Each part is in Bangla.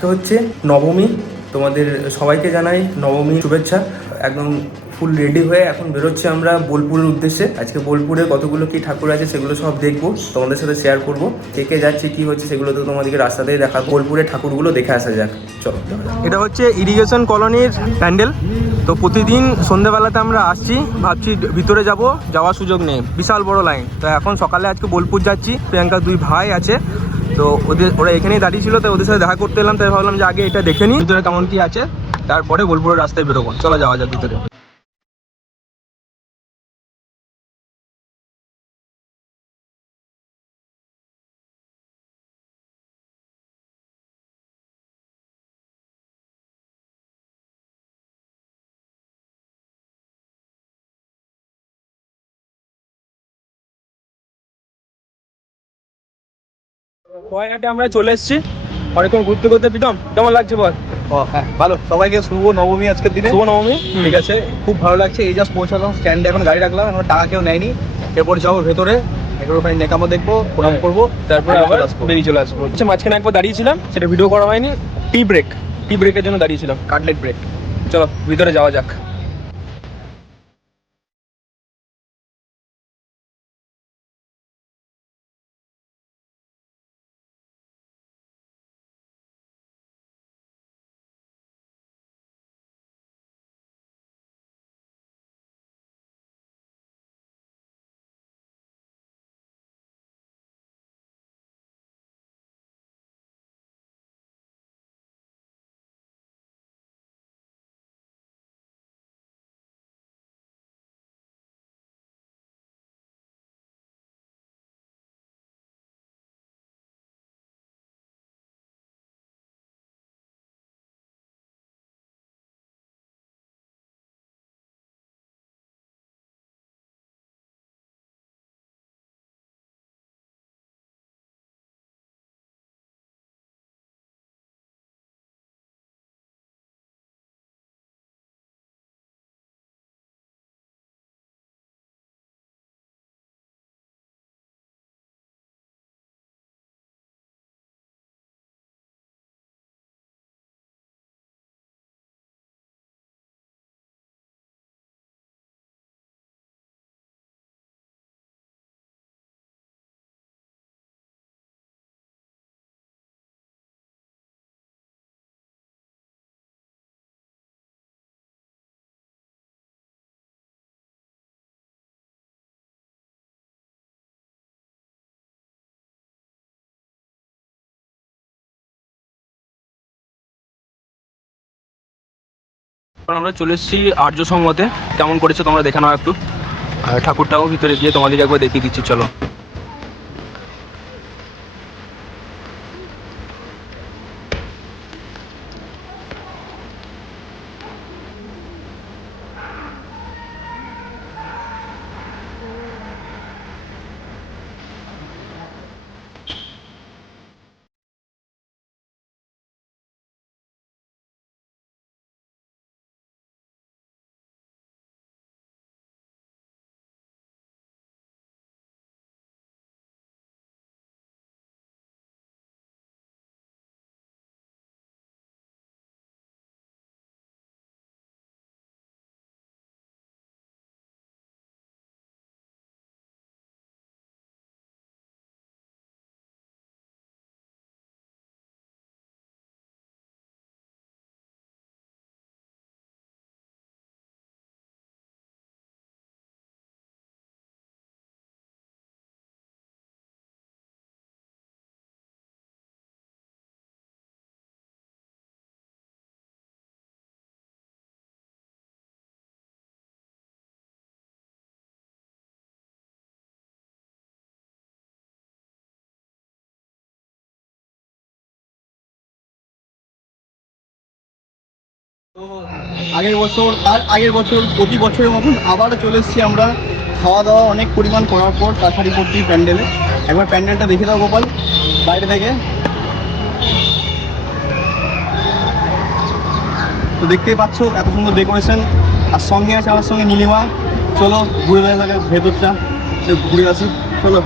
আজকে হচ্ছে নবমী, তোমাদের সবাইকে জানাই নবমীর শুভেচ্ছা। একদম ফুল রেডি হয়ে এখন বেরোচ্ছি আমরা বোলপুরের উদ্দেশ্যে। আজকে বোলপুরে কতগুলো কি ঠাকুর আছে সেগুলো সব দেখবো, তোমাদের সাথে শেয়ার করবো। কে কে যাচ্ছে কি হচ্ছে সেগুলো তো তোমাদেরকে রাস্তাতেই দেখাবো। বোলপুরের ঠাকুরগুলো দেখে আসা যাক, চলো। এটা হচ্ছে ইরিগেশন কলোনির প্যান্ডেল। তো প্রতিদিন সন্ধ্যেবেলাতে আমরা আসছি, ভাবছি ভিতরে যাব, যাওয়ার সুযোগ নেই, বিশাল বড় লাইন। তো এখন সকালে আজকে বোলপুর যাচ্ছি, প্রিয়াঙ্কার 2 ভাই আছে, তো ওরা এখানেই দাঁড়িয়ে ছিল, তাই ওদের সাথে দেখা করতে এলাম। তাই ভাবলাম যে আগে এটা দেখে নিই ভিতরে কেমন কি আছে, তারপরে বোলপুরের রাস্তায় বেরোবো। চলো যাওয়া যাক ভিতরে। খোয়াইহাটে আমরা চলে এসেছি, অনেকক্ষণ ঘুরতে ঘুরতে। প্রীতম, কেমন লাগছে বল? হ্যাঁ ভালো, সবাইকে শুভ নবমী আজকের দিনে। শুভ নবমী। ঠিক আছে, খুব ভালো লাগছে। এই জাস্ট পৌঁছালাম স্ট্যান্ডে, এখন গাড়ি রাখলাম, এখন টাকা কেউ নেয়নি। এরপর যাবো ভেতরে, ওখানে নেকামো দেখবো, প্রণাম করবো, তারপরে আবার বেরিয়ে চলে আসবো। আচ্ছা, মাঝখানে একবার দাঁড়িয়েছিলাম, সেটা ভিডিও করা হয়নি। টি ব্রেকের জন্য দাঁড়িয়েছিলাম, কাটলেট ব্রেক। চলো ভিতরে যাওয়া যাক। আমরা চলে এসেছি আর্য সংঘতে। কেমন করেছে তোমরা দেখে নাও একটু, আর ঠাকুরটাও ভিতরে গিয়ে তোমাদেরকে একবার দেখিয়ে দিচ্ছি, চলো। তো আগের বছর প্রতি বছরের মতন আবারও চলে এসেছি আমরা। খাওয়া দাওয়া অনেক পরিমাণ করার পর তাড়াতাড়ি করছি প্যান্ডেলে। একবার প্যান্ডেলটা দেখে দাও গোপাল বাইরে থেকে। তো দেখতেই পাচ্ছ এত সুন্দর ডেকোরেশন, আর সঙ্গে আছে আমার সঙ্গে নীলিমা। চলো ঘুরে দেখা যাক ভেতরটা, ঘুরে আসি, চলো।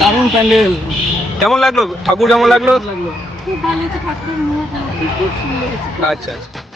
দারুণ প্যান্ডেল। কেমন লাগলো ঠাকুর, কেমন লাগলো? লাগলো। খুব ভালো হয়েছে, ঠাকুরের মুখ মূর্তি খুব সুন্দর হয়েছে। আচ্ছা আচ্ছা।